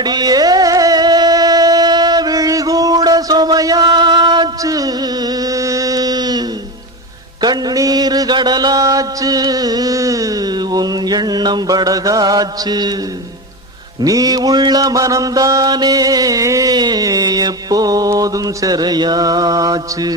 அடியே விழிகூட சுமையாச்சு, கண்ணீரு கடலாச்சு, உன் எண்ணம் படகாச்சு, நீ உள்ள மனம்தானே எப்போதும் சிறையாச்சு.